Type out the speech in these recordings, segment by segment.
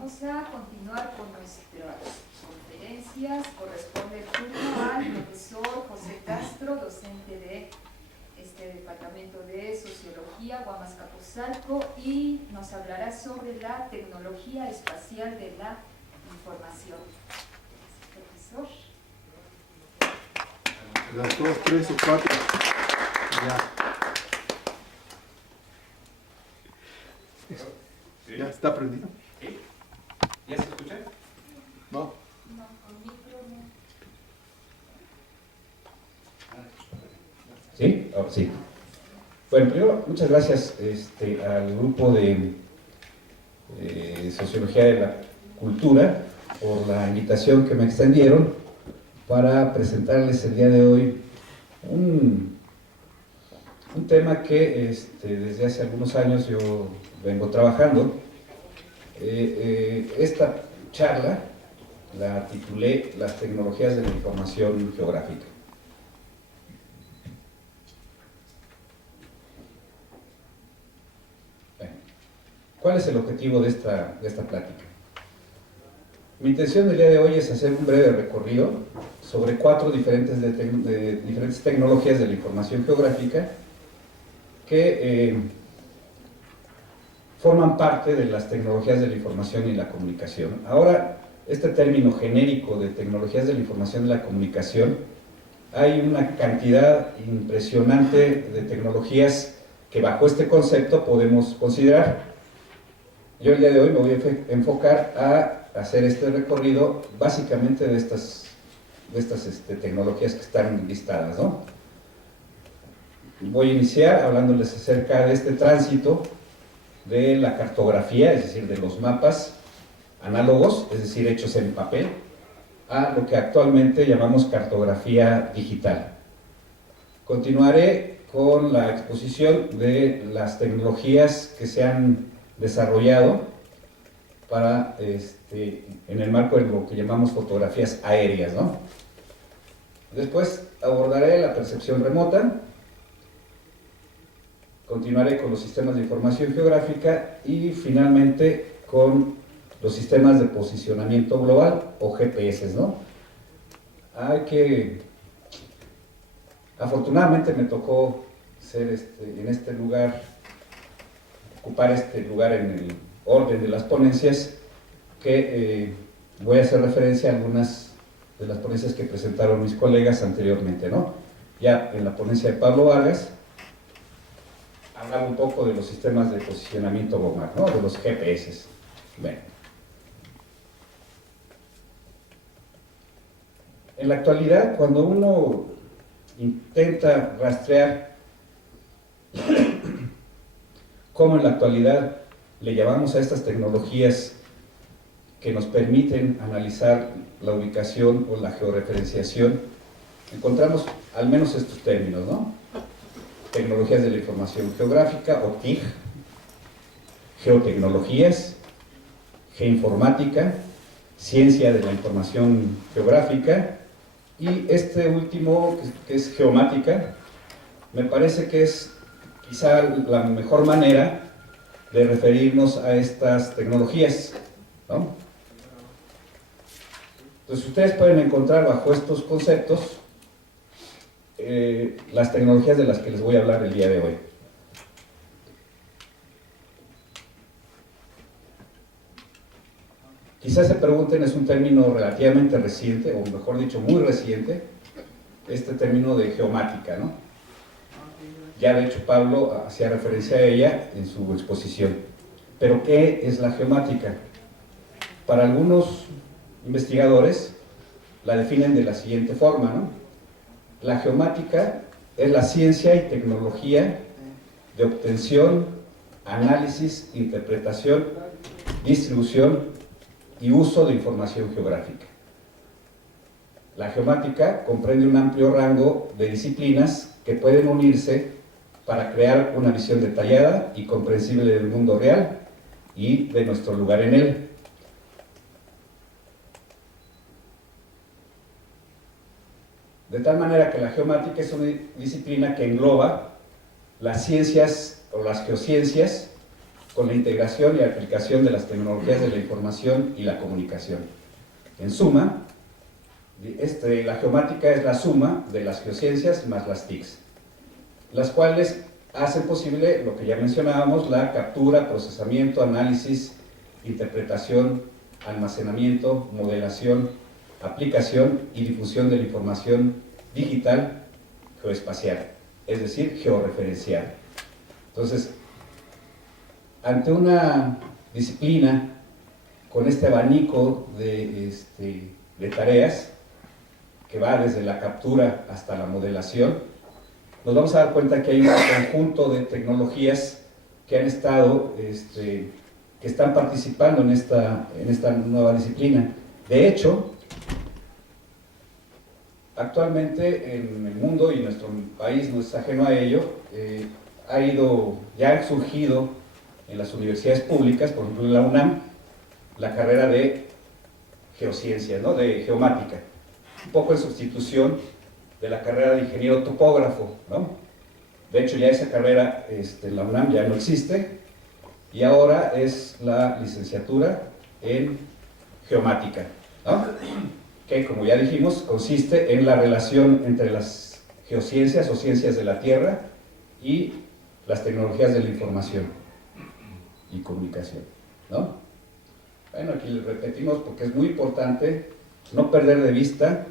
Vamos a continuar con nuestras conferencias. Corresponde el turno al profesor José Castro, docente de este departamento de Sociología, Huamascapozalco, y nos hablará sobre la tecnología espacial de la información. Profesor. Las 2, 3 o 4. Ya está prendido. ¿Sí? ¿Ya se escucha? No. No, con micro no. ¿Sí? Oh, sí. Bueno, primero, muchas gracias al grupo de Sociología de la Cultura por la invitación que me extendieron para presentarles el día de hoy un tema que desde hace algunos años yo vengo trabajando. Esta charla la titulé Las tecnologías de la información geográfica. Bueno, ¿cuál es el objetivo de esta plática? Mi intención del día de hoy es hacer un breve recorrido sobre 4 diferentes tecnologías de la información geográfica que forman parte de las tecnologías de la información y la comunicación. Ahora, este término genérico de tecnologías de la información y la comunicación, hay una cantidad impresionante de tecnologías que bajo este concepto podemos considerar. Yo el día de hoy me voy a enfocar a hacer este recorrido básicamente de estas tecnologías que están listadas, ¿no? Voy a iniciar hablándoles acerca de este tránsito de la cartografía, es decir, de los mapas análogos, es decir, hechos en papel, a lo que actualmente llamamos cartografía digital. Continuaré con la exposición de las tecnologías que se han desarrollado para, en el marco de lo que llamamos fotografías aéreas, ¿no? Después abordaré la percepción remota. Continuaré con los sistemas de información geográfica y finalmente con los sistemas de posicionamiento global o GPS, ¿no? Afortunadamente me tocó ser en este lugar, ocupar este lugar en el orden de las ponencias, que voy a hacer referencia a algunas de las ponencias que presentaron mis colegas anteriormente, ¿no? Ya en la ponencia de Pablo Vargas, hablaba un poco de los sistemas de posicionamiento global, ¿no? De los GPS. Bueno. En la actualidad, cuando uno intenta rastrear cómo en la actualidad le llamamos a estas tecnologías que nos permiten analizar la ubicación o la georreferenciación, encontramos al menos estos términos, ¿no? Tecnologías de la información geográfica o TIG, geotecnologías, geoinformática, ciencia de la información geográfica, y este último, que es geomática, me parece que es quizá la mejor manera de referirnos a estas tecnologías, ¿no? Entonces ustedes pueden encontrar bajo estos conceptos las tecnologías de las que les voy a hablar el día de hoy. Quizás se pregunten, es un término relativamente reciente, o mejor dicho, muy reciente, este término de geomática, ¿no? Ya de hecho Pablo hacía referencia a ella en su exposición. Pero ¿qué es la geomática? Para algunos investigadores la definen de la siguiente forma, ¿no? La geomática es la ciencia y tecnología de obtención, análisis, interpretación, distribución y uso de información geográfica. La geomática comprende un amplio rango de disciplinas que pueden unirse para crear una visión detallada y comprensible del mundo real y de nuestro lugar en él. De tal manera que la geomática es una disciplina que engloba las ciencias o las geociencias, con la integración y aplicación de las tecnologías de la información y la comunicación. En suma, la geomática es la suma de las geociencias más las TICs, las cuales hacen posible lo que ya mencionábamos, la captura, procesamiento, análisis, interpretación, almacenamiento, modelación, aplicación y difusión de la información digital geoespacial, es decir, georreferencial. Entonces, ante una disciplina con este abanico de tareas, que va desde la captura hasta la modelación, nos vamos a dar cuenta que hay un conjunto de tecnologías que han estado, que están participando en esta nueva disciplina. De hecho, actualmente en el mundo, y nuestro país no es ajeno a ello, ya han surgido en las universidades públicas, por ejemplo en la UNAM, la carrera de geociencias, ¿no? De geomática, un poco en sustitución de la carrera de ingeniero topógrafo, ¿no? De hecho ya esa carrera en la UNAM ya no existe, y ahora es la licenciatura en geomática, ¿no? Que, como ya dijimos, consiste en la relación entre las geociencias o ciencias de la Tierra y las tecnologías de la información y comunicación, ¿no? Bueno, aquí les repetimos porque es muy importante no perder de vista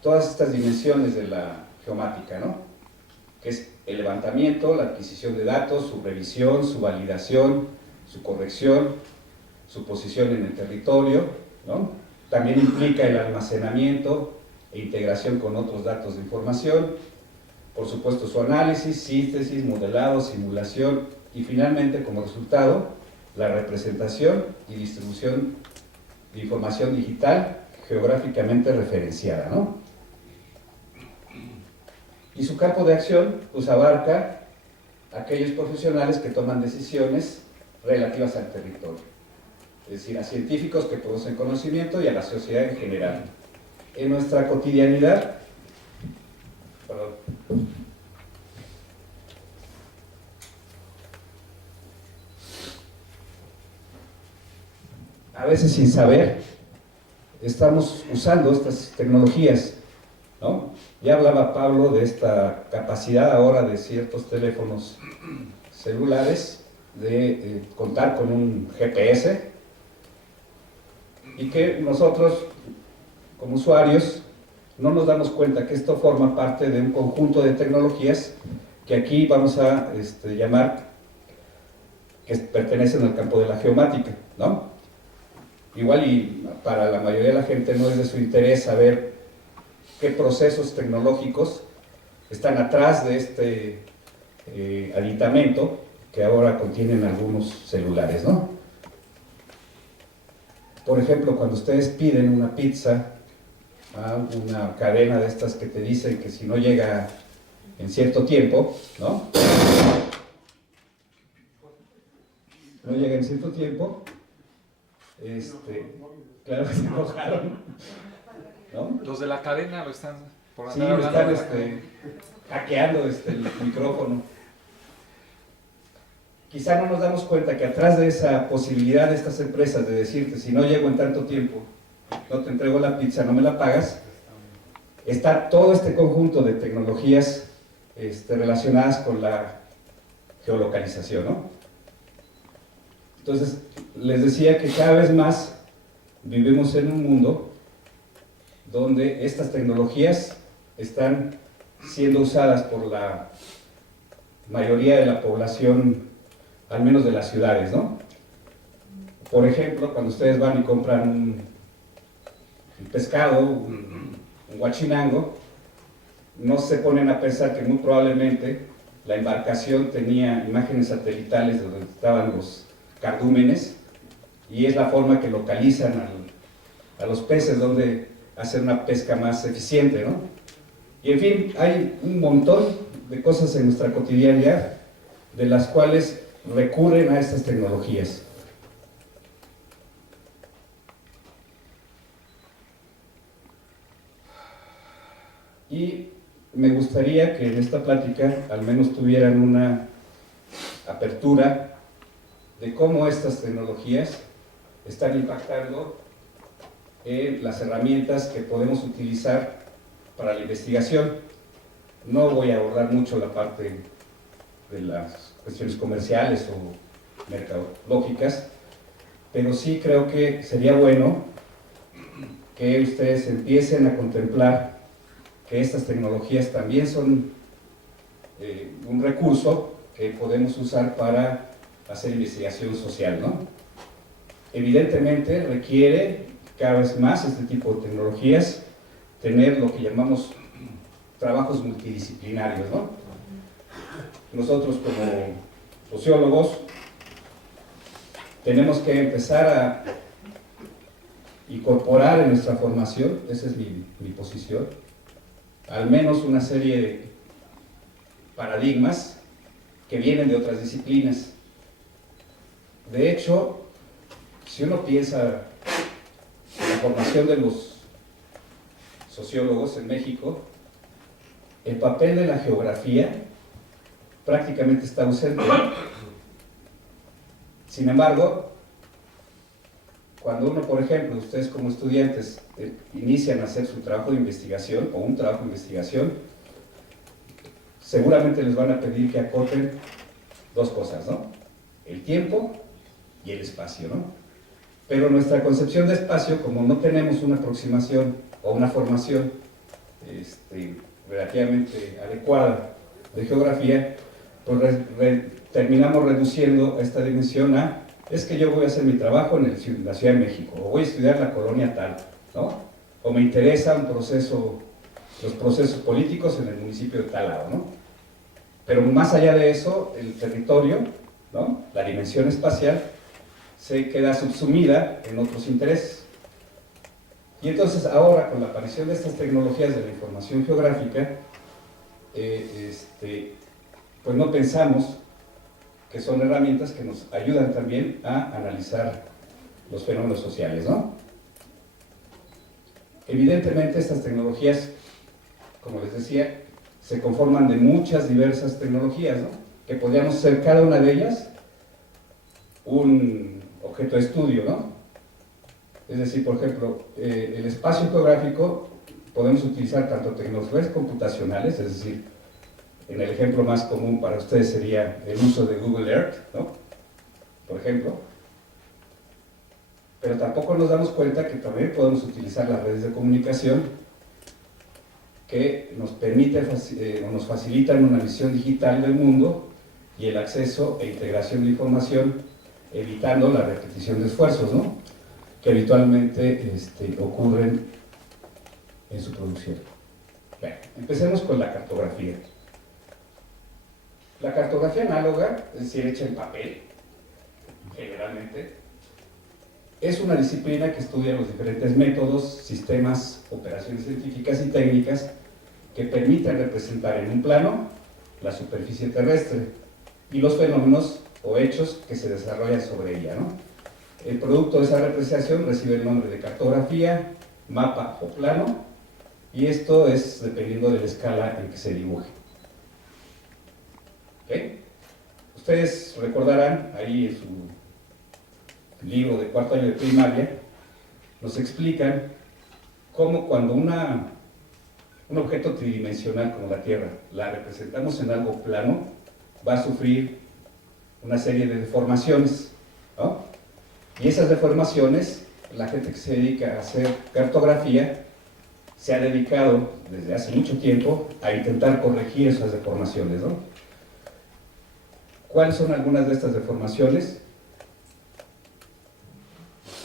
todas estas dimensiones de la geomática, ¿no? Que es el levantamiento, la adquisición de datos, su revisión, su validación, su corrección, su posición en el territorio, ¿no? También implica el almacenamiento e integración con otros datos de información, por supuesto su análisis, síntesis, modelado, simulación y finalmente como resultado la representación y distribución de información digital geográficamente referenciada, ¿no? Y su campo de acción pues abarca a aquellos profesionales que toman decisiones relativas al territorio. Es decir, a científicos que producen conocimiento y a la sociedad en general. En nuestra cotidianidad, a veces sin saber, estamos usando estas tecnologías, ¿no? Ya hablaba Pablo de esta capacidad ahora de ciertos teléfonos celulares de contar con un GPS, y que nosotros, como usuarios, no nos damos cuenta que esto forma parte de un conjunto de tecnologías que aquí vamos a llamar que pertenecen al campo de la geomática, ¿no? Igual y para la mayoría de la gente no es de su interés saber qué procesos tecnológicos están atrás de este aditamento que ahora contienen algunos celulares, ¿no? Por ejemplo, cuando ustedes piden una pizza a una cadena de estas que te dicen que si no llega en cierto tiempo, ¿no? No llega en cierto tiempo, claro que se enojaron, ¿no? Los de la cadena lo están por Sí, andar hablando. están hackeando el micrófono. Quizá no nos damos cuenta que atrás de esa posibilidad de estas empresas de decirte si no llego en tanto tiempo, no te entrego la pizza, no me la pagas, está todo este conjunto de tecnologías relacionadas con la geolocalización, ¿no? Entonces, les decía que cada vez más vivimos en un mundo donde estas tecnologías están siendo usadas por la mayoría de la población, al menos de las ciudades, ¿no? Por ejemplo, cuando ustedes van y compran un pescado, un guachinango, no se ponen a pensar que muy probablemente la embarcación tenía imágenes satelitales de donde estaban los cardúmenes y es la forma que localizan a los peces donde hacer una pesca más eficiente, ¿no? Y en fin, hay un montón de cosas en nuestra cotidianidad de las cuales recurren a estas tecnologías. Y me gustaría que en esta plática al menos tuvieran una apertura de cómo estas tecnologías están impactando en las herramientas que podemos utilizar para la investigación. No voy a abordar mucho la parte de las cuestiones comerciales o mercadológicas, pero sí creo que sería bueno que ustedes empiecen a contemplar que estas tecnologías también son un recurso que podemos usar para hacer investigación social, ¿no? Evidentemente requiere cada vez más este tipo de tecnologías tener lo que llamamos trabajos multidisciplinarios, ¿no? Nosotros como sociólogos tenemos que empezar a incorporar en nuestra formación, esa es mi posición, al menos una serie de paradigmas que vienen de otras disciplinas. De hecho, si uno piensa en la formación de los sociólogos en México, el papel de la geografía prácticamente está ausente. Sin embargo, cuando uno, por ejemplo, ustedes como estudiantes inician a hacer su trabajo de investigación o un trabajo de investigación, seguramente les van a pedir que acoten dos cosas, ¿no? El tiempo y el espacio, ¿no? Pero nuestra concepción de espacio, como no tenemos una aproximación o una formación relativamente adecuada de geografía, pues terminamos reduciendo esta dimensión a, es que yo voy a hacer mi trabajo en la Ciudad de México, o voy a estudiar la colonia tal, ¿no? O me interesa los procesos políticos en el municipio de tal lado, ¿no? Pero más allá de eso, el territorio, ¿no? La dimensión espacial, se queda subsumida en otros intereses. Y entonces ahora, con la aparición de estas tecnologías de la información geográfica, pues no pensamos que son herramientas que nos ayudan también a analizar los fenómenos sociales, ¿no? Evidentemente estas tecnologías, como les decía, se conforman de muchas diversas tecnologías, ¿no? Que podríamos ser cada una de ellas un objeto de estudio, ¿no? Es decir, por ejemplo, el espacio geográfico podemos utilizar tanto tecnologías computacionales, es decir, en el ejemplo más común para ustedes sería el uso de Google Earth, ¿no? Por ejemplo. Pero tampoco nos damos cuenta que también podemos utilizar las redes de comunicación que nos permiten o nos facilitan una visión digital del mundo y el acceso e integración de información, evitando la repetición de esfuerzos, ¿no? Que habitualmente ocurren en su producción. Bueno, empecemos con la cartografía. La cartografía análoga, es decir, hecha en papel, generalmente, es una disciplina que estudia los diferentes métodos, sistemas, operaciones científicas y técnicas que permiten representar en un plano la superficie terrestre y los fenómenos o hechos que se desarrollan sobre ella, ¿no? El producto de esa representación recibe el nombre de cartografía, mapa o plano, y esto es dependiendo de la escala en que se dibuje. ¿Okay? Ustedes recordarán, ahí en su libro de cuarto año de primaria, nos explican cómo cuando un objeto tridimensional como la Tierra la representamos en algo plano, va a sufrir una serie de deformaciones, ¿no? Y esas deformaciones, la gente que se dedica a hacer cartografía se ha dedicado desde hace mucho tiempo a intentar corregir esas deformaciones, ¿no? ¿Cuáles son algunas de estas deformaciones?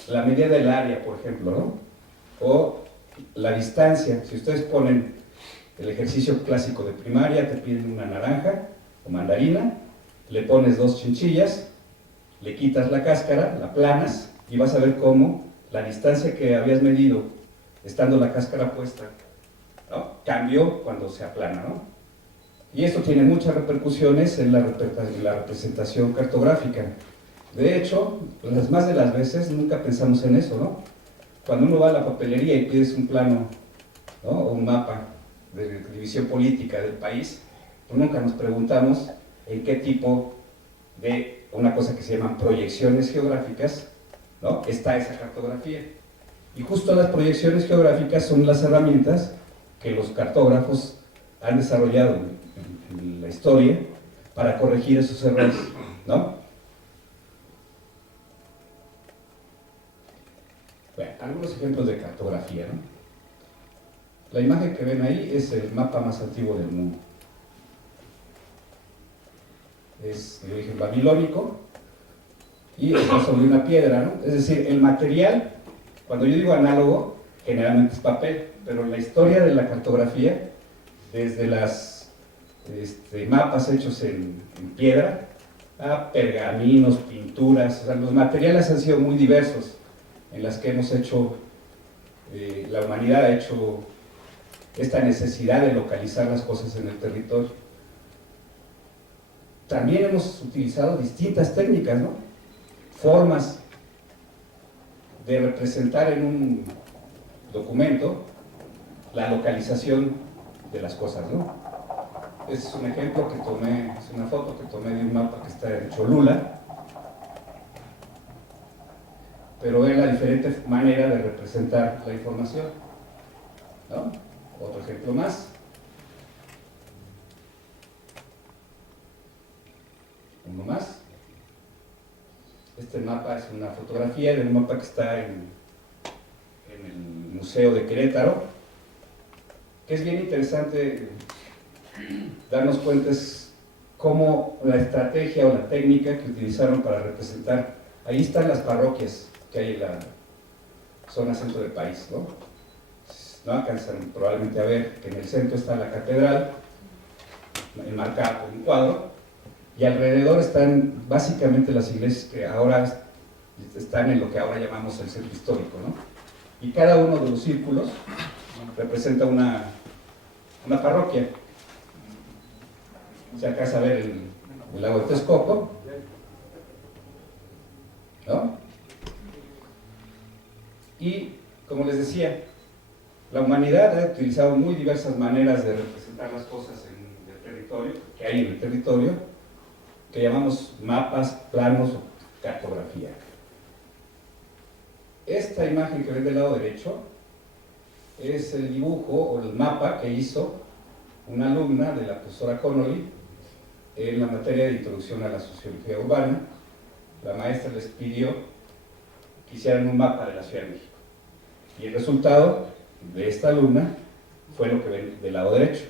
La medida del área, por ejemplo, ¿no? O la distancia. Si ustedes ponen el ejercicio clásico de primaria, te piden una naranja o mandarina, le pones 2 chinchillas, le quitas la cáscara, la aplanas y vas a ver cómo la distancia que habías medido estando la cáscara puesta, ¿no? Cambió cuando se aplana, ¿no? Y esto tiene muchas repercusiones en la representación cartográfica. De hecho, las más de las veces nunca pensamos en eso, ¿no? Cuando uno va a la papelería y pides un plano, ¿no? O un mapa de división política del país, pues nunca nos preguntamos en qué tipo de una cosa que se llaman proyecciones geográficas, ¿no? Está esa cartografía. Y justo las proyecciones geográficas son las herramientas que los cartógrafos han desarrollado en la historia para corregir esos errores, ¿no? Bueno, algunos ejemplos de cartografía, ¿no? La imagen que ven ahí es el mapa más antiguo del mundo. Es de origen babilónico y está sobre una piedra, ¿no? Es decir, el material, cuando yo digo análogo, generalmente es papel, pero la historia de la cartografía, desde los mapas hechos en piedra, a pergaminos, pinturas, o sea, los materiales han sido muy diversos en las que hemos hecho, la humanidad ha hecho esta necesidad de localizar las cosas en el territorio. También hemos utilizado distintas técnicas, ¿no? Formas de representar en un documento la localización de las cosas, ¿no? Este es un ejemplo que tomé, es una foto que tomé de un mapa que está en Cholula, pero es la diferente manera de representar la información, ¿no? Otro ejemplo más. Uno más. Este mapa es una fotografía de un mapa que está en el Museo de Querétaro, que es bien interesante darnos cuenta es cómo la estrategia o la técnica que utilizaron para representar, ahí están las parroquias que hay en la zona centro del país, ¿no? No alcanzan probablemente a ver que en el centro está la catedral, enmarcada por un cuadro, y alrededor están básicamente las iglesias que ahora están en lo que ahora llamamos el centro histórico, ¿no? Y cada uno de los círculos representa una parroquia. Se alcanza a ver el lago de Texcoco, ¿no? Y, como les decía, la humanidad ha utilizado muy diversas maneras de representar las cosas en el territorio, que hay en el territorio, que llamamos mapas, planos o cartografía. Esta imagen que ven del lado derecho es el dibujo o el mapa que hizo una alumna de la profesora Connolly en la materia de introducción a la sociología urbana. La maestra les pidió que hicieran un mapa de la Ciudad de México. Y el resultado de esta alumna fue lo que ven del lado derecho.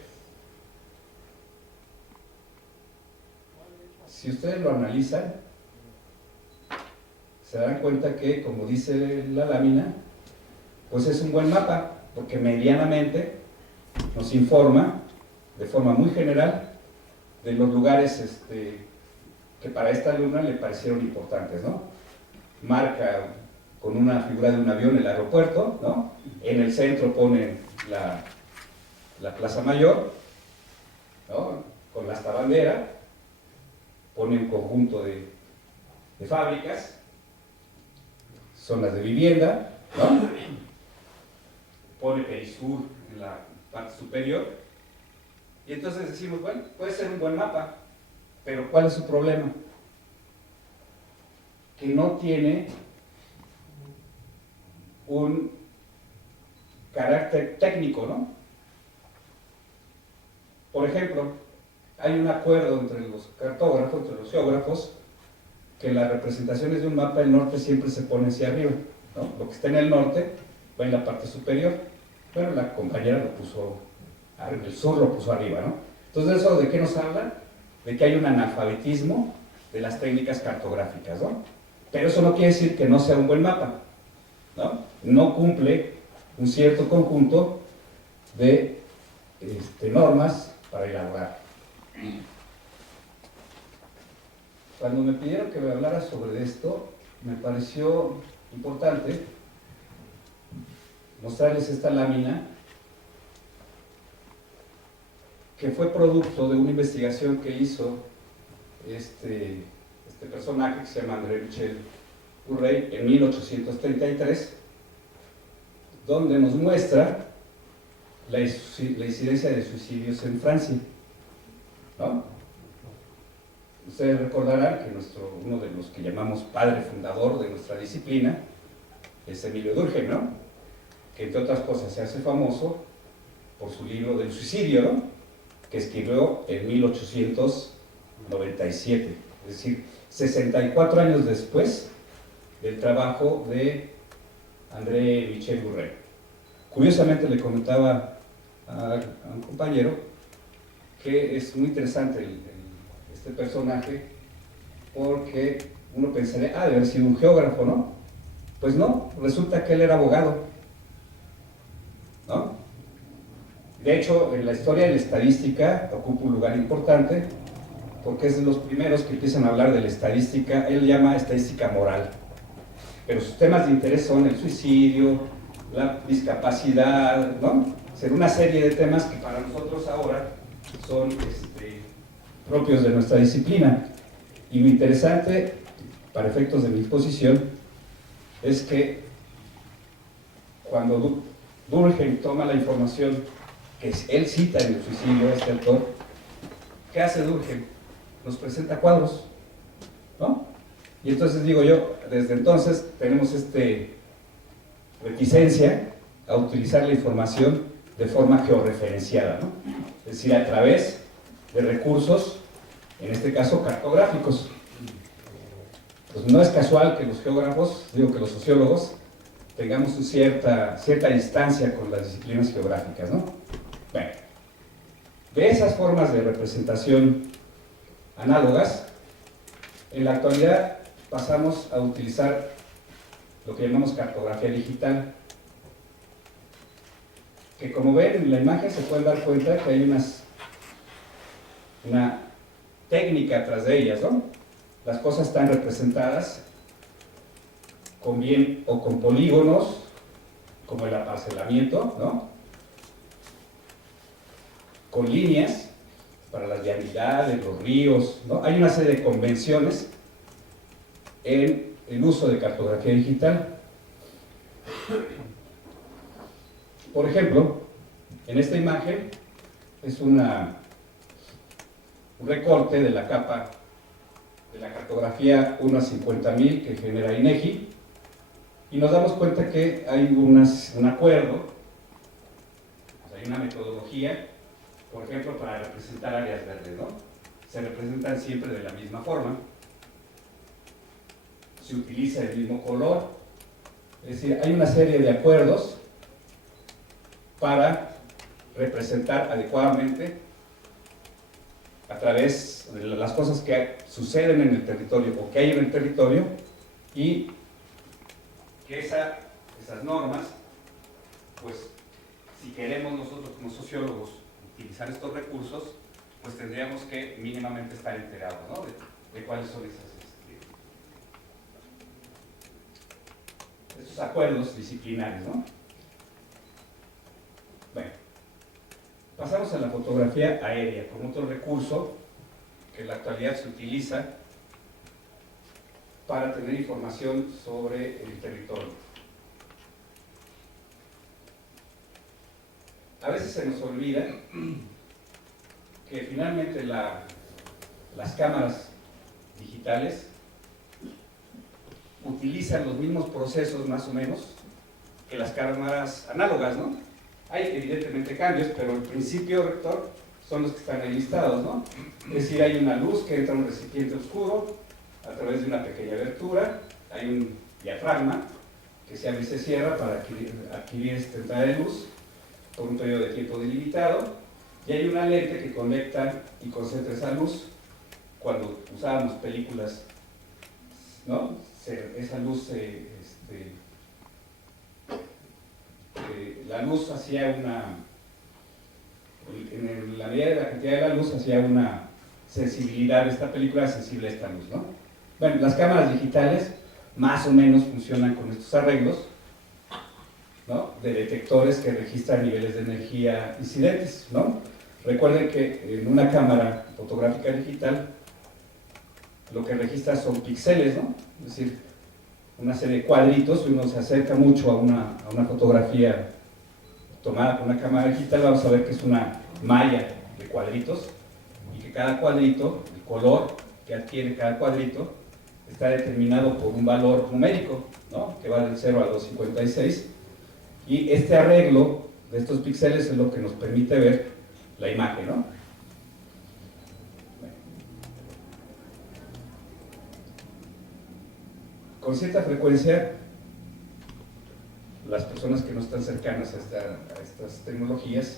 Si ustedes lo analizan, se darán cuenta que, como dice la lámina, pues es un buen mapa, porque medianamente nos informa de forma muy general de los lugares que para esta alumna le parecieron importantes, ¿no? Marca con una figura de un avión el aeropuerto, ¿no? En el centro pone la Plaza Mayor, ¿no? Con la asta bandera, pone un conjunto de fábricas, zonas de vivienda, ¿no? Pone Perisur en la parte superior, y entonces decimos, bueno, puede ser un buen mapa, pero ¿cuál es su problema? Que no tiene un carácter técnico, ¿no? Por ejemplo, hay un acuerdo entre los cartógrafos, entre los geógrafos, que en las representaciones de un mapa el norte siempre se pone hacia arriba, ¿no? Lo que está en el norte va en la parte superior. Bueno, la compañera lo puso, el sur lo puso arriba, ¿no? Entonces, ¿eso de qué nos habla? De que hay un analfabetismo de las técnicas cartográficas, ¿no? Pero eso no quiere decir que no sea un buen mapa, ¿no? No cumple un cierto conjunto de normas para elaborar. Cuando me pidieron que me hablara sobre esto, me pareció importante mostrarles esta lámina que fue producto de una investigación que hizo este personaje que se llama André Michel Urrey en 1833, donde nos muestra la incidencia de suicidios en Francia, ¿no? Ustedes recordarán que uno de los que llamamos padre fundador de nuestra disciplina es Emilio Durkheim, ¿no? Que entre otras cosas se hace famoso por su libro del suicidio, ¿no? Que escribió en 1897, es decir, 64 años después del trabajo de André Michel Bourret. Curiosamente le comentaba a un compañero que es muy interesante este personaje, porque uno pensaría, debe haber sido un geógrafo, ¿no? Pues no, resulta que él era abogado, ¿no? De hecho, en la historia de la estadística ocupa un lugar importante, porque es de los primeros que empiezan a hablar de la estadística. Él llama estadística moral, pero sus temas de interés son el suicidio, la discapacidad, ¿no? O sea, una serie de temas que para nosotros ahora son propios de nuestra disciplina. Y lo interesante, para efectos de mi exposición, es que cuando Durkheim toma la información que él cita en el suicidio, este autor, ¿qué hace Durkheim? Nos presenta cuadros, ¿no? Y entonces digo yo, desde entonces tenemos reticencia a utilizar la información de forma georreferenciada, ¿no? Es decir, a través de recursos, en este caso cartográficos. Pues no es casual que los geógrafos, digo que los sociólogos, tengamos cierta distancia con las disciplinas geográficas, ¿no? Bueno, de esas formas de representación análogas, en la actualidad pasamos a utilizar lo que llamamos cartografía digital, que como ven en la imagen se pueden dar cuenta que hay una técnica atrás de ellas, ¿no? Las cosas están representadas con bien o con polígonos, como el aparcelamiento, ¿no? Con líneas para las vialidades, los ríos, ¿no? Hay una serie de convenciones en el uso de cartografía digital. Por ejemplo, en esta imagen es un recorte de la capa de la cartografía 1 a 50.000 que genera INEGI, y nos damos cuenta que hay un acuerdo, hay una metodología, por ejemplo, para representar áreas verdes, ¿no? Se representan siempre de la misma forma, se utiliza el mismo color, es decir, hay una serie de acuerdos para representar adecuadamente a través de las cosas que suceden en el territorio o que hay en el territorio, y que esas normas, pues si queremos nosotros como sociólogos utilizar estos recursos, pues tendríamos que mínimamente estar enterados, ¿no? de cuáles son esos acuerdos disciplinares, ¿no? Bueno, pasamos a la fotografía aérea, como otro recurso que en la actualidad se utiliza para tener información sobre el territorio. A veces se nos olvida que finalmente las cámaras digitales utilizan los mismos procesos más o menos que las cámaras análogas, ¿no? Hay evidentemente cambios, pero el principio rector son los que están ahí listados, ¿no? Es decir, hay una luz que entra a un recipiente oscuro a través de una pequeña abertura, hay un diafragma que se abre y se cierra para adquirir esta entrada de luz por un periodo de tiempo delimitado, y hay una lente que conecta y concentra esa luz. Cuando usábamos películas, ¿no? Esa luz, la luz hacía en la medida de la cantidad de la luz hacía una sensibilidad, esta película es sensible a esta luz, ¿no? Bueno, las cámaras digitales más o menos funcionan con estos arreglos, ¿no? De detectores que registran niveles de energía incidentes, ¿no? Recuerden que en una cámara fotográfica digital lo que registra son píxeles, ¿no? Es decir, una serie de cuadritos. Si uno se acerca mucho a una fotografía tomada con una cámara digital, vamos a ver que es una malla de cuadritos, y que cada cuadrito, el color, que adquiere cada cuadrito está determinado por un valor numérico, ¿no? Que va del 0 al 256, y este arreglo de estos píxeles es lo que nos permite ver la imagen, ¿no? Con cierta frecuencia, las personas que no están cercanas a estas tecnologías,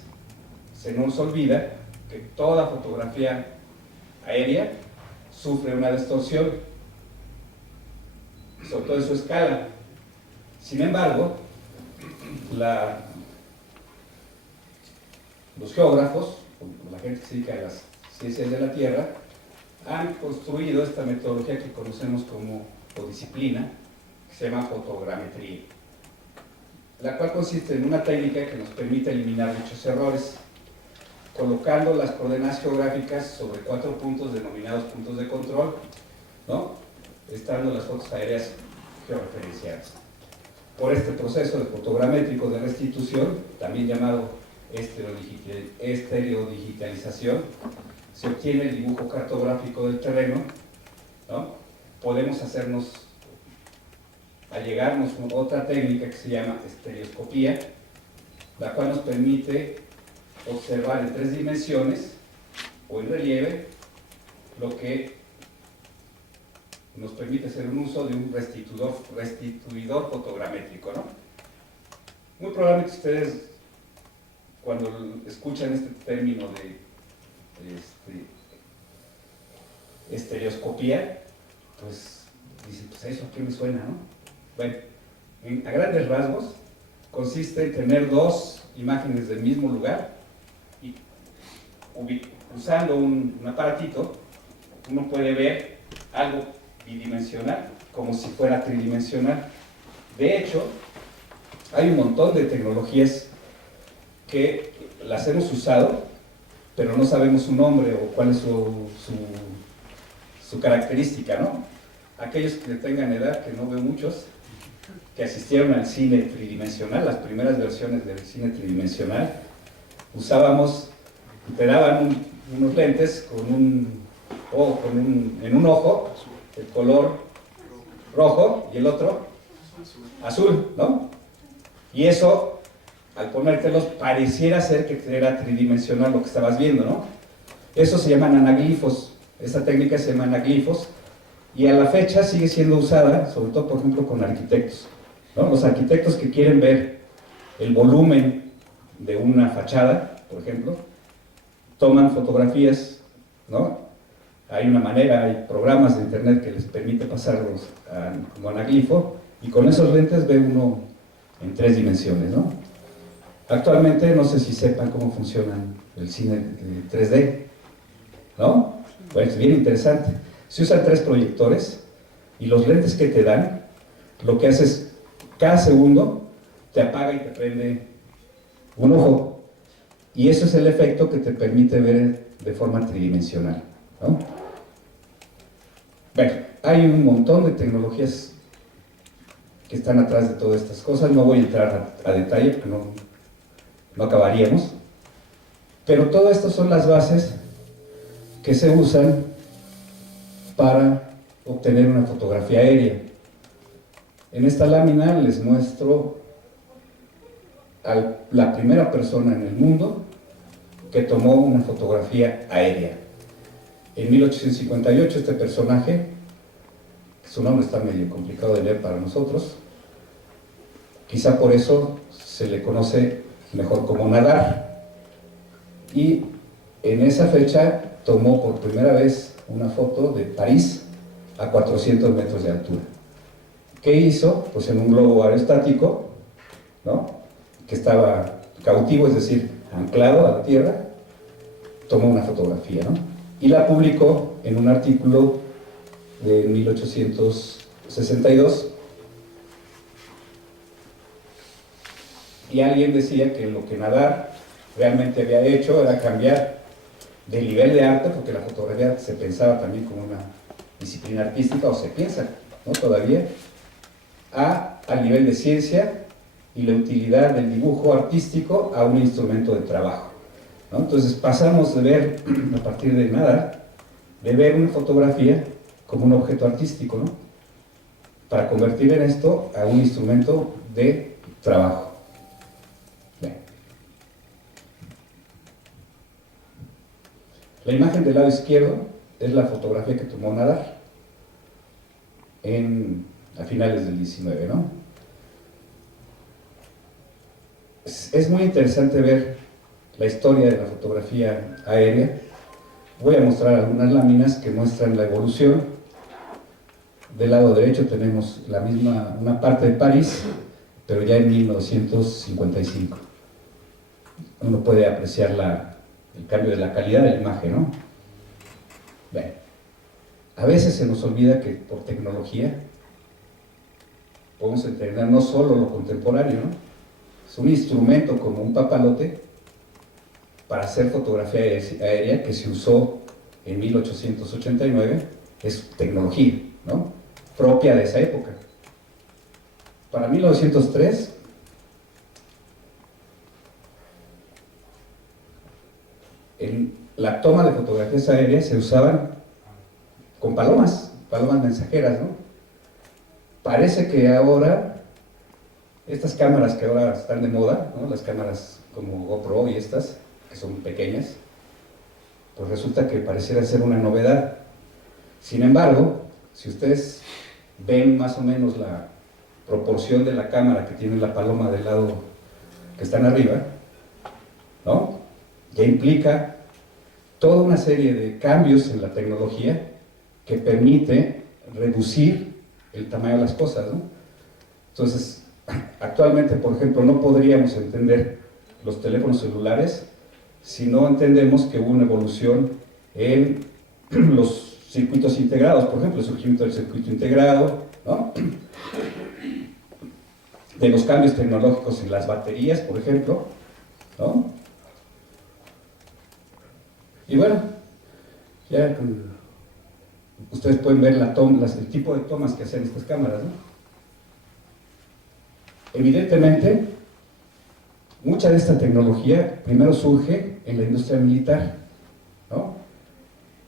se nos olvida que toda fotografía aérea sufre una distorsión, sobre todo en su escala. Sin embargo, los geógrafos, o la gente que se dedica a las ciencias de la Tierra, han construido esta metodología que conocemos como, o disciplina, que se llama fotogrametría, la cual consiste en una técnica que nos permite eliminar dichos errores, colocando las coordenadas geográficas sobre 4 puntos denominados puntos de control, ¿no? Estando las fotos aéreas georreferenciadas. Por este proceso de fotogramétrico de restitución, también llamado estereodigitalización, se obtiene el dibujo cartográfico del terreno, ¿no? Podemos allegarnos a otra técnica que se llama estereoscopía, la cual nos permite observar en 3 dimensiones o en relieve, lo que nos permite hacer un uso de un restituidor fotogramétrico, ¿no? Muy probablemente ustedes, cuando escuchan este término de estereoscopía, pues dicen, pues eso a qué me suena, ¿no? Bueno, a grandes rasgos consiste en tener 2 imágenes del mismo lugar y usando un aparatito uno puede ver algo bidimensional como si fuera tridimensional. De hecho, hay un montón de tecnologías que las hemos usado, pero no sabemos su nombre o cuál es su característica, ¿no? Aquellos que tengan edad, que no veo muchos, que asistieron al cine tridimensional, las primeras versiones del cine tridimensional, usábamos, te daban unos lentes en un ojo, el color rojo y el otro azul, ¿no? Y eso, al ponértelos, pareciera ser que era tridimensional lo que estabas viendo, ¿no? Eso se llaman anaglifos, esta técnica se llama anaglifos, y a la fecha sigue siendo usada, sobre todo, por ejemplo, con arquitectos, ¿no? Los arquitectos que quieren ver el volumen de una fachada, por ejemplo, toman fotografías, ¿no? Hay una manera, hay programas de internet que les permite pasarlos como anaglifo, y con esos lentes ve uno en 3 dimensiones, ¿no? Actualmente no sé si sepan cómo funciona el cine 3D, ¿no? Pues es bien interesante. Se usan 3 proyectores y los lentes que te dan, lo que haces cada segundo, te apaga y te prende un ojo, y eso es el efecto que te permite ver de forma tridimensional, ¿no? Bueno, hay un montón de tecnologías que están atrás de todas estas cosas, no voy a entrar a detalle porque no acabaríamos, pero todo esto son las bases que se usan para obtener una fotografía aérea. En esta lámina les muestro a la primera persona en el mundo que tomó una fotografía aérea. En 1858 este personaje, su nombre está medio complicado de leer para nosotros, quizá por eso se le conoce mejor como Nadar, y en esa fecha tomó por primera vez una foto de París a 400 metros de altura. ¿Qué hizo? Pues en un globo aerostático, ¿no?, que estaba cautivo, es decir, anclado a la tierra, tomó una fotografía, ¿no?, y la publicó en un artículo de 1862, y alguien decía que lo que Nadar realmente había hecho era cambiar de nivel de arte, porque la fotografía se pensaba también como una disciplina artística, o se piensa, ¿no?, todavía, al nivel de ciencia y la utilidad del dibujo artístico a un instrumento de trabajo, ¿no? Entonces pasamos de ver, a partir de Nadar, de ver una fotografía como un objeto artístico, ¿no? Para convertir en esto a un instrumento de trabajo. Bien. La imagen del lado izquierdo es la fotografía que tomó Nadar a finales del 19, ¿no? Es muy interesante ver la historia de la fotografía aérea. Voy a mostrar algunas láminas que muestran la evolución. Del lado derecho tenemos una parte de París, pero ya en 1955. Uno puede apreciar el cambio de la calidad de la imagen, ¿no? Bien. A veces se nos olvida que por tecnología podemos entender no solo lo contemporáneo, ¿no? Es un instrumento como un papalote para hacer fotografía aérea que se usó en 1889, es tecnología, ¿no? Propia de esa época. Para 1903, la toma de fotografías aéreas se usaban con palomas mensajeras, ¿no? Parece que ahora, estas cámaras que ahora están de moda, ¿no? Las cámaras como GoPro y estas, que son pequeñas, pues resulta que pareciera ser una novedad. Sin embargo, si ustedes ven más o menos la proporción de la cámara que tiene la paloma del lado que están arriba, ¿no? Ya implica toda una serie de cambios en la tecnología que permite reducir el tamaño de las cosas, ¿no? Entonces, actualmente, por ejemplo, no podríamos entender los teléfonos celulares si no entendemos que hubo una evolución en los circuitos integrados, por ejemplo, el surgimiento del circuito integrado, ¿no? De los cambios tecnológicos en las baterías, por ejemplo, ¿no? Y bueno, ya ustedes pueden ver el tipo de tomas que hacen estas cámaras, ¿no? Evidentemente, mucha de esta tecnología primero surge en la industria militar, ¿no?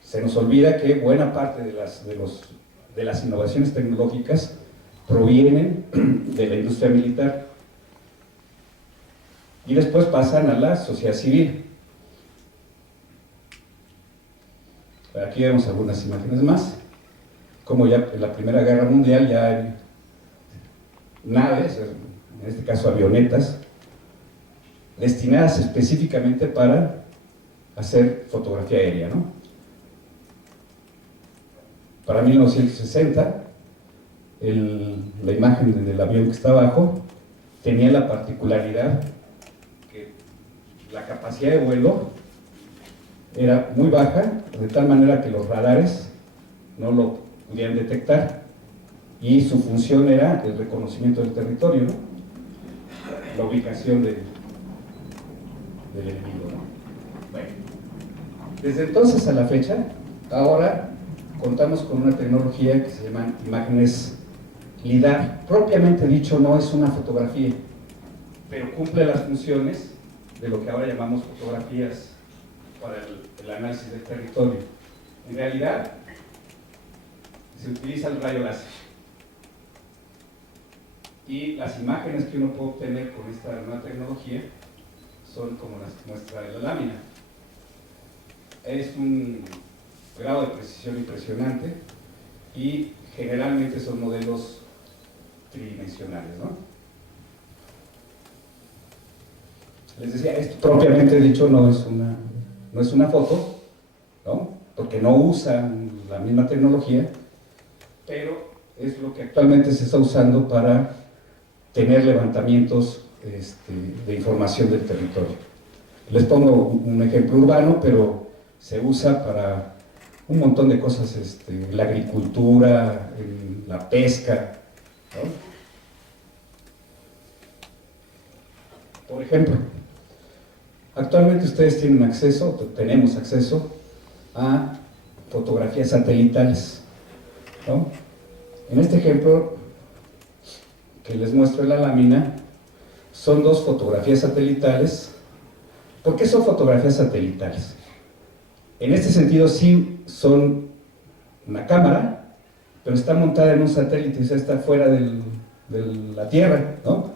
Se nos olvida que buena parte de las innovaciones tecnológicas provienen de la industria militar y después pasan a la sociedad civil. Aquí vemos algunas imágenes más, como ya en la Primera Guerra Mundial ya hay naves, en este caso avionetas, destinadas específicamente para hacer fotografía aérea, ¿no? Para 1960, la imagen del avión que está abajo tenía la particularidad que la capacidad de vuelo era muy baja, de tal manera que los radares no lo pudieran detectar, y su función era el reconocimiento del territorio, ¿no? La ubicación del enemigo, ¿no? Bueno, desde entonces a la fecha, ahora contamos con una tecnología que se llama imágenes LIDAR. Propiamente dicho, no es una fotografía, pero cumple las funciones de lo que ahora llamamos fotografías para el análisis del territorio. En realidad, se utiliza el rayo láser. Y las imágenes que uno puede obtener con esta nueva tecnología son como las que muestra la lámina. Es un grado de precisión impresionante y generalmente son modelos tridimensionales, ¿no? Les decía, esto propiamente dicho no es una foto, ¿no? Porque no usan la misma tecnología, pero es lo que actualmente se está usando para tener levantamientos de información del territorio. Les pongo un ejemplo urbano, pero se usa para un montón de cosas, la agricultura, la pesca, ¿no? Por ejemplo, actualmente ustedes tenemos acceso a fotografías satelitales, ¿no? En este ejemplo que les muestro en la lámina, son dos fotografías satelitales. ¿Por qué son fotografías satelitales? En este sentido sí son una cámara, pero está montada en un satélite, o sea, está fuera de la Tierra, ¿no?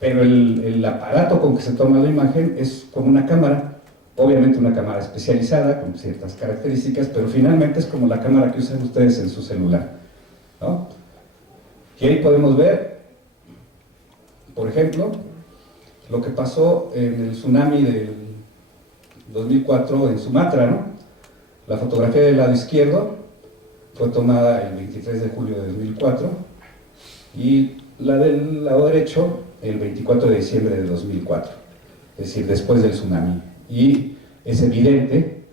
Pero el aparato con que se toma la imagen es como una cámara, obviamente una cámara especializada, con ciertas características, pero finalmente es como la cámara que usan ustedes en su celular, ¿no? Y ahí podemos ver, por ejemplo, lo que pasó en el tsunami del 2004 en Sumatra, ¿no? La fotografía del lado izquierdo fue tomada el 23 de julio de 2004 y la del lado derecho el 24 de diciembre de 2004, es decir, después del tsunami. Y es evidente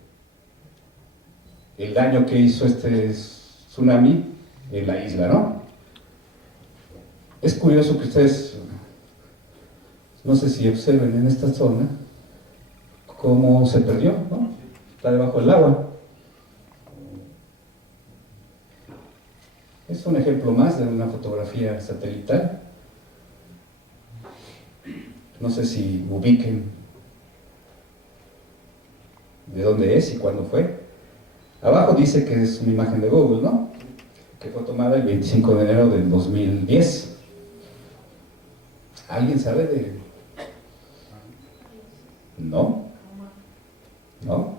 el daño que hizo este tsunami en la isla, ¿no? Es curioso que ustedes, no sé si observen en esta zona, cómo se perdió, ¿no? Está debajo del agua. Es un ejemplo más de una fotografía satelital. No sé si ubiquen de dónde es y cuándo fue. Abajo dice que es una imagen de Google, ¿no? Que fue tomada el 25 de enero del 2010. ¿Alguien sabe de...? ¿No? ¿No?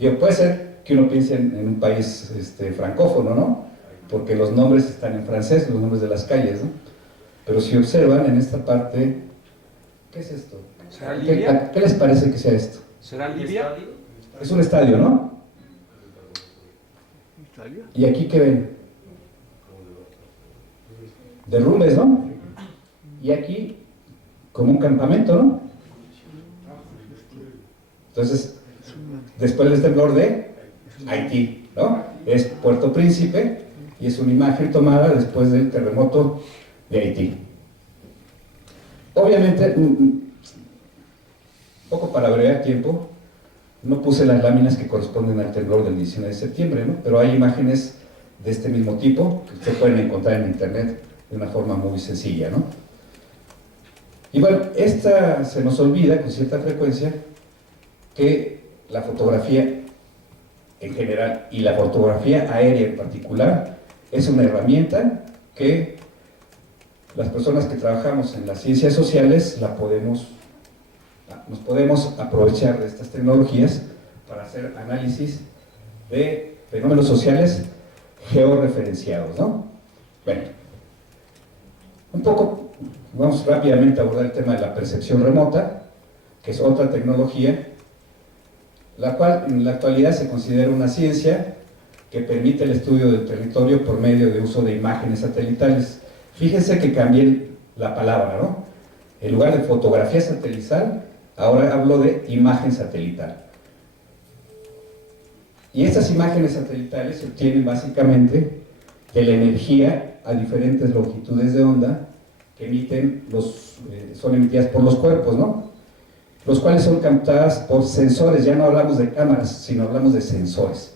Digo, puede ser que uno piense en un país francófono, ¿no? Porque los nombres están en francés, los nombres de las calles, ¿no? Pero si observan en esta parte, ¿qué es esto? ¿Será Libia? ¿Qué les parece que sea esto? ¿Será Libia? Es un estadio, ¿no? ¿Italia? ¿Y aquí qué ven? Derrumbes, ¿no? Y aquí, como un campamento, ¿no? Entonces, después del temblor de Haití, ¿no? Es Puerto Príncipe y es una imagen tomada después del terremoto de Haití. Obviamente, un poco para abreviar tiempo, no puse las láminas que corresponden al temblor del 19 de septiembre, ¿no? Pero hay imágenes de este mismo tipo que ustedes pueden encontrar en internet de una forma muy sencilla, ¿no? Y bueno, esta se nos olvida con cierta frecuencia que la fotografía en general y la fotografía aérea en particular es una herramienta que las personas que trabajamos en las ciencias sociales nos podemos aprovechar de estas tecnologías para hacer análisis de fenómenos sociales georreferenciados, ¿no? Bueno, un poco, vamos rápidamente a abordar el tema de la percepción remota, que es otra tecnología, la cual en la actualidad se considera una ciencia que permite el estudio del territorio por medio de uso de imágenes satelitales. Fíjense que cambié la palabra, ¿no? En lugar de fotografía satelital, ahora hablo de imagen satelital. Y estas imágenes satelitales se obtienen básicamente de la energía a diferentes longitudes de onda que emiten son emitidas por los cuerpos, ¿no? Los cuales son captadas por sensores, ya no hablamos de cámaras, sino hablamos de sensores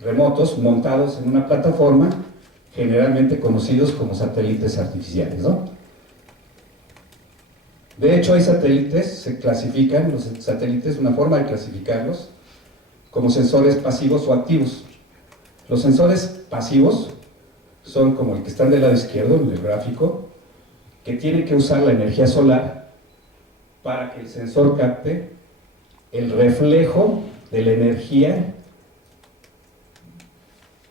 remotos montados en una plataforma, generalmente conocidos como satélites artificiales, ¿no? De hecho, hay satélites, se clasifican, los satélites, una forma de clasificarlos, como sensores pasivos o activos. Los sensores pasivos son como el que está del lado izquierdo, en el gráfico, que tienen que usar la energía solar para que el sensor capte el reflejo de la energía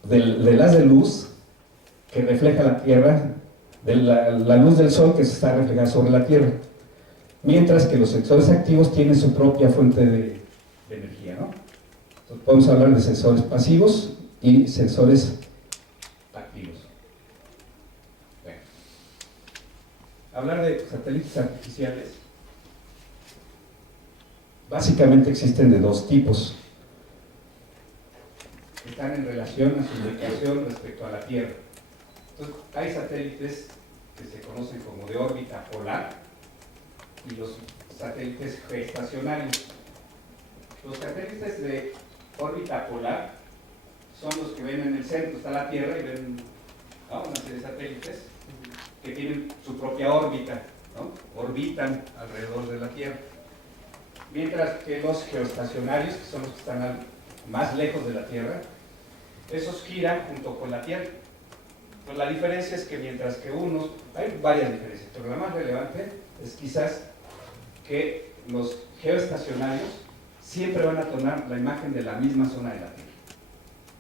del haz de luz que refleja la Tierra, de la luz del Sol que se está reflejada sobre la Tierra, mientras que los sensores activos tienen su propia fuente de energía, ¿no? Entonces podemos hablar de sensores pasivos y sensores activos. Bueno. Hablar de satélites artificiales, básicamente existen de dos tipos, que están en relación a su ubicación respecto a la Tierra. Entonces, hay satélites que se conocen como de órbita polar y los satélites geoestacionarios. Los satélites de órbita polar son los que ven en el centro, está la Tierra y ven, ¿no?, una serie de satélites que tienen su propia órbita, ¿no? Orbitan alrededor de la Tierra. Mientras que los geoestacionarios, que son los que están más lejos de la Tierra, esos giran junto con la Tierra. Pues la diferencia es que mientras que unos, hay varias diferencias, pero la más relevante es quizás que los geoestacionarios siempre van a tomar la imagen de la misma zona de la Tierra,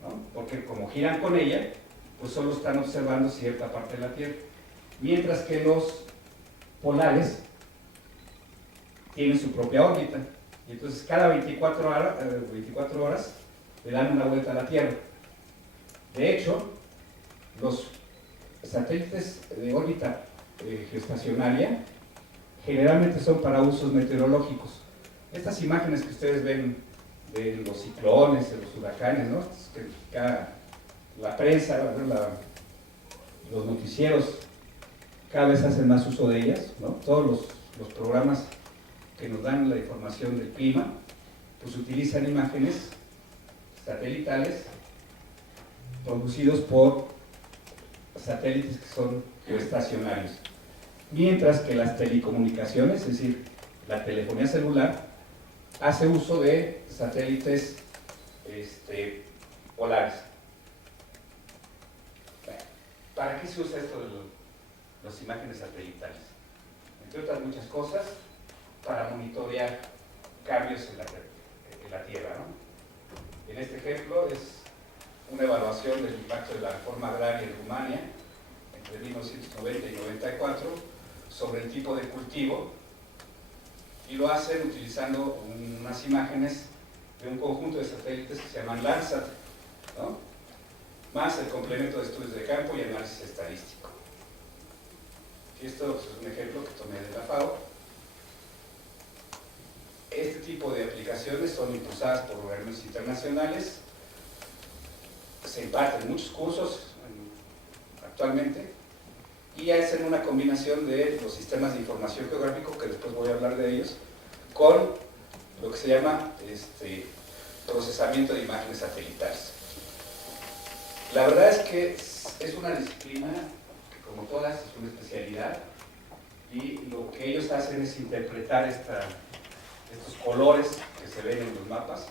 ¿no? Porque como giran con ella, pues solo están observando cierta parte de la Tierra. Mientras que los polares tienen su propia órbita, y entonces cada 24 horas le dan una vuelta a la Tierra. De hecho, los satélites de órbita geoestacionaria generalmente son para usos meteorológicos. Estas imágenes que ustedes ven de los ciclones, de los huracanes, ¿no? La prensa, los noticieros cada vez hacen más uso de ellas, ¿no? Todos los programas que nos dan la información del clima, pues utilizan imágenes satelitales producidos por satélites que son geoestacionarios. Mientras que las telecomunicaciones, es decir, la telefonía celular, hace uso de satélites polares. ¿Para qué se usa esto de las imágenes satelitales? Entre otras muchas cosas, para monitorear cambios en la Tierra, ¿no? En este ejemplo es una evaluación del impacto de la reforma agraria en Rumania entre 1990 y 94 sobre el tipo de cultivo, y lo hacen utilizando unas imágenes de un conjunto de satélites que se llaman Landsat, ¿no? Más el complemento de estudios de campo y análisis estadístico. Y esto es un ejemplo que tomé de la FAO. Este tipo de aplicaciones son impulsadas por organismos internacionales, se imparten muchos cursos actualmente, y hacen una combinación de los sistemas de información geográfico, que después voy a hablar de ellos, con lo que se llama procesamiento de imágenes satelitales. La verdad es que es una disciplina que, como todas, es una especialidad, y lo que ellos hacen es interpretar estos colores que se ven en los mapas,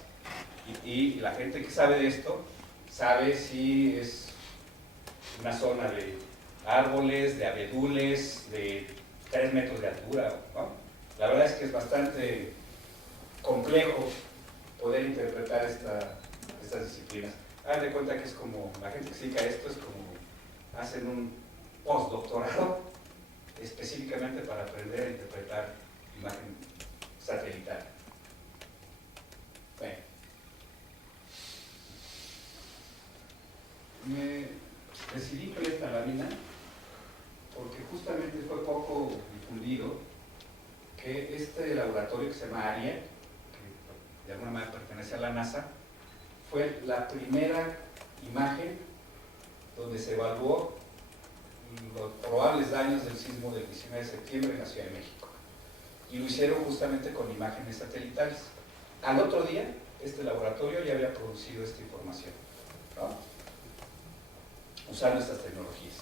y la gente que sabe de esto sabe si es una zona de árboles, de abedules, de 3 metros de altura, ¿no? La verdad es que es bastante complejo poder interpretar estas disciplinas. Hagan de cuenta que es como, la gente que se dedica a esto es como hacen un postdoctorado específicamente para aprender a interpretar imagen satelital. Bueno. Me decidí por esta lámina porque justamente fue poco difundido que este laboratorio que se llama ARIA, que de alguna manera pertenece a la NASA, fue la primera imagen donde se evaluó los probables daños del sismo del 19 de septiembre en la Ciudad de México. Y lo hicieron justamente con imágenes satelitales. Al otro día, este laboratorio ya había producido esta información, ¿no? Usando estas tecnologías.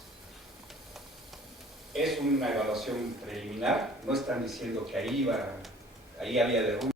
Es una evaluación preliminar, no están diciendo que ahí había derrumbes.